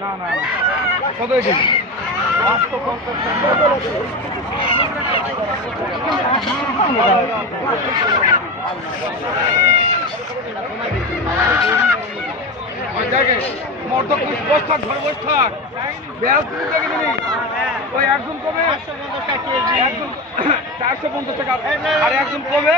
না না কত কেজি Thank you. মোর তো কুছ বস থাক ঘর বস থাক ব্যাস তুমি দেখে দিবি। ওই একজন কবে? একজন চারশো পঞ্চাশ টাকা। আর একজন কবে?